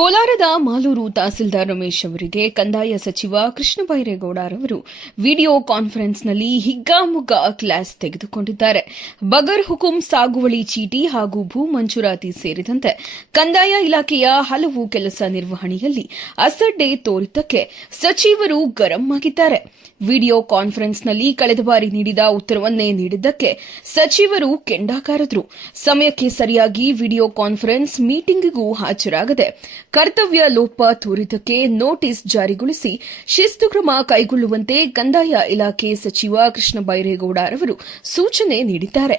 ನಗರದ ಮಾಲೂರು ತಹಸೀಲ್ದಾರ್ ರಮೇಶ್ ಅವರಿಗೆ ಕಂದಾಯ ಸಚಿವ ಕೃಷ್ಣ ಬೈರೇಗೌಡರವರು ವಿಡಿಯೋ ಕಾನ್ಫರೆನ್ಸ್ನಲ್ಲಿ ಹಿಗ್ಗಾಮುಗ್ಗ ಕ್ಲಾಸ್ ತೆಗೆದುಕೊಂಡಿದ್ದಾರೆ. ಬಗರ್ ಹುಕುಂ ಸಾಗುವಳಿ ಚೀಟಿ ಹಾಗೂ ಭೂ ಮಂಜೂರಾತಿ ಸೇರಿದಂತೆ ಕಂದಾಯ ಇಲಾಖೆಯ ಹಲವು ಕೆಲಸ ನಿರ್ವಹಣೆಯಲ್ಲಿ ಅಸಡ್ಡೆ ತೋರಿದ್ದಕ್ಕೆ ಸಚಿವರು ಗರಂ ಆಗಿದ್ದಾರೆ. ವಿಡಿಯೋ ಕಾನ್ಫರೆನ್ಸ್ನಲ್ಲಿ ಕಳೆದ ಬಾರಿ ನೀಡಿದ ಉತ್ತರವನ್ನೇ ನೀಡಿದ್ದಕ್ಕೆ ಸಚಿವರು ಕೆಂಡಾಕಾರದರು. ಸಮಯಕ್ಕೆ ಸರಿಯಾಗಿ ವಿಡಿಯೋ ಕಾನ್ಫರೆನ್ಸ್ ಮೀಟಿಂಗ್ಗೂ ಹಾಜರಾಗದೆ ಕರ್ತವ್ಯ ಲೋಪ ತೋರಿದಕ್ಕೆ ನೋಟಿಸ್ ಜಾರಿಗೊಳಿಸಿ ಶಿಸ್ತು ಕ್ರಮ ಕೈಗೊಳ್ಳುವಂತೆ ಕಂದಾಯ ಇಲಾಖೆ ಸಚಿವ ಕೃಷ್ಣ ಬೈರೇಗೌಡ ಅವರು ಸೂಚನೆ ನೀಡಿದ್ದಾರೆ.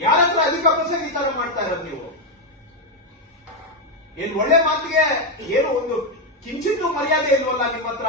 ಯಾರತ್ರ ನೀವು? ಏನ್ ಒಳ್ಳೆ ಮಾತಿಗೆ ಏನು ಒಂದು ಕಿಂಚಿತ್ತು ಮರ್ಯಾದೆ ಇಲ್ವಲ್ಲ ನಿಮ್ಮ ಹತ್ರ?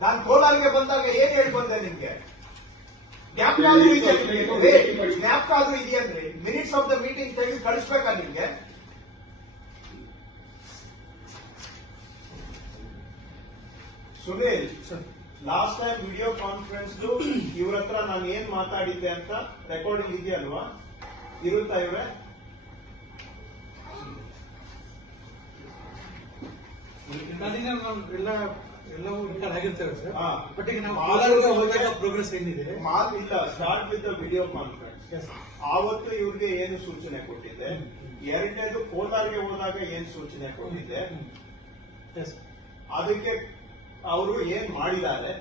ನಾನು ಕೋಲಾರಿಗೆ ಬಂದಾಗ ಏನ್ ಹೇಳಿ ಬಂದೆ ನಿಮ್ಗೆ? ಜ್ಞಾಪಕ ಆದ್ರೂ ಇದೆಯಾ ನಿಮ್ಗೆ? ಏಯ್, ಜ್ಞಾಪಕ ಆದ್ರೂ ಇದೆಯನ್ರಿ ಮಿನಿಟ್ಸ್ ಆಫ್ ದ ಮೀಟಿಂಗ್ ತೆಗೆದು ಕಳಿಸ್ಬೇಕಾ ನಿಮ್ಗೆ? Sunil last time video conference ಇವ್ರ ಹತ್ರ ನಾನು ಏನ್ ಮಾತಾಡಿದ್ದೆ ಅಂತ ರೆಕಾರ್ಡಿಂಗ್ ಇದೆಯಲ್ವಾ? ಇರುತ್ತಾ ಇವ್ರೆ? ಇಲ್ಲ ಎಲ್ಲ ಎಲ್ಲವೂ ರೆಕಾರ್ಡ್ ಆಗಿರ್ತೇವೆ ಸರ್. ಹಾ. ಬಟ್ ಈಗ ನಾವು ಕೋಲಾರಕ್ಕೆ ಹೋದಾಗ ಪ್ರೋಗ್ರೆಸ್ ಏನಿದೆ? ಮಾಲ್ ಇಲ್ಲ ಸ್ಟಾರ್ಟ್ ವಿತ್ ವಿಡಿಯೋ ಕಾನ್ಫರೆನ್ಸ್. ಆವತ್ತು ಇವ್ರಿಗೆ ಏನು ಸೂಚನೆ ಕೊಟ್ಟಿದ್ದೆ. ಎರಡನೇದು ಕೋಲಾರ್ಗೆ ಹೋದಾಗ ಏನ್ ಸೂಚನೆ ಕೊಟ್ಟಿದ್ದೆ? ಎಸ್ ಅದಕ್ಕೆ ಅವರು ಏನ್ ಮಾಡಿದ್ದಾರೆ?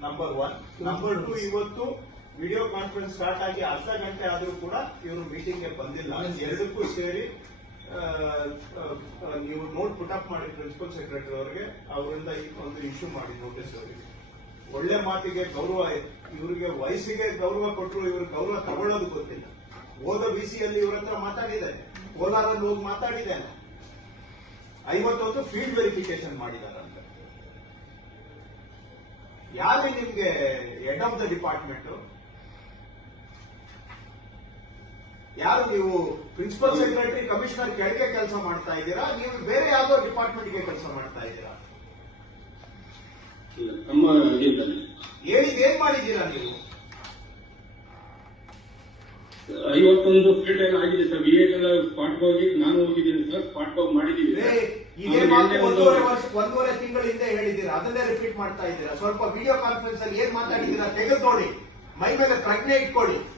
ನಂಬರ್ ಒನ್ ನಂಬರ್ ಟು ಇವತ್ತು ವಿಡಿಯೋ ಕಾನ್ಫರೆನ್ಸ್ ಸ್ಟಾರ್ಟ್ ಆಗಿ ಅರ್ಧ ಗಂಟೆ ಆದರೂ ಕೂಡ ಇವರು ಮೀಟಿಂಗ್ಗೆ ಬಂದಿಲ್ಲ. ಎರಡಕ್ಕೂ ಸೇರಿ ನೀವು ನೋಟ್ ಪುಟ್ ಅಪ್ ಮಾಡಿ ಪ್ರಿನ್ಸಿಪಲ್ ಸೆಕ್ರೆಟರಿ ಅವರಿಗೆ, ಅವರಿಂದ ಈ ಒಂದು ಇಶ್ಯೂ ಮಾಡಿ ನೋಟಿಸ್ ಅವರಿಗೆ ಒಳ್ಳೆ ಮಾತಿಗೆ ಗೌರವ, ಇವರಿಗೆ ವಯಸ್ಸಿಗೆ ಗೌರವ ಕೊಟ್ಟರು ಇವರು ಗೌರವ ತಗೊಳ್ಳೋದು ಗೊತ್ತಿಲ್ಲ. ಹೋದ ಅಲ್ಲಿ ಇವ್ರ ಹತ್ರ ಮಾತಾಡಿದ್ದಾರೆ. ಕೋಲಾರಲ್ಲಿ ಹೋಗಿ ಮಾತಾಡಿದ್ದಾನೆ ಐವತ್ತೊಂದು ಫೀಲ್ಡ್ ವೆರಿಫಿಕೇಶನ್ ಮಾಡಿದಾರಂತೆ. ಯಾರು ನಿಮ್ಗೆ ಹೆಡ್ ಆಫ್ ದ ಡಿಪಾರ್ಟ್ಮೆಂಟ್ ಯಾರು ನೀವು ಪ್ರಿನ್ಸಿಪಲ್ ಸೆಕ್ರೆಟರಿ ಕಮಿಷನರ್ ಕೆಳಗೆ ಕೆಲಸ ಮಾಡ್ತಾ ಇದ್ದೀರಾ? ನೀವು ಬೇರೆ ಯಾವ್ದೋ ಡಿಪಾರ್ಟ್ಮೆಂಟ್ಗೆ ಕೆಲಸ ಮಾಡ್ತಾ ಇದ್ದೀರಾ? ಹೇಳಿದ್ ಏನ್ ಮಾಡಿದ್ದೀರಾ ನೀವು? ಐವತ್ತೊಂದು ಫೀಲ್ಡ್ ಆಗಿದೆ ಸರ್. ಬಿ ಎಲ್ಲ ಸ್ಪಾಟ್ ಹೋಗಿ ನಾನು ಹೋಗಿದ್ದೀನಿ ಸರ್. ಸ್ಪಾಟ್ ಹೋಗಿ. ಇದೇ ಮಾತು ಒಂದು- ಒಂದೂವರೆ ವರ್ಷ ಒಂದೂವರೆ ತಿಂಗಳ ಹಿಂದೆ ಹೇಳಿದ್ದೀರಾ? ಅದನ್ನೇ ರಿಪೀಟ್ ಮಾಡ್ತಾ ಇದ್ದೀರಾ? ಸ್ವಲ್ಪ ವಿಡಿಯೋ ಕಾನ್ಫರೆನ್ಸ್ ಅಲ್ಲಿ ಏನ್ ಮಾತಾಡಿದ್ದೀರಾ? ತೆಗೆದು ನೋಡಿ. ಮೈ ಮೇಲೆ ಪ್ರಜ್ಞೆ ಇಟ್ಕೊಳ್ಳಿ.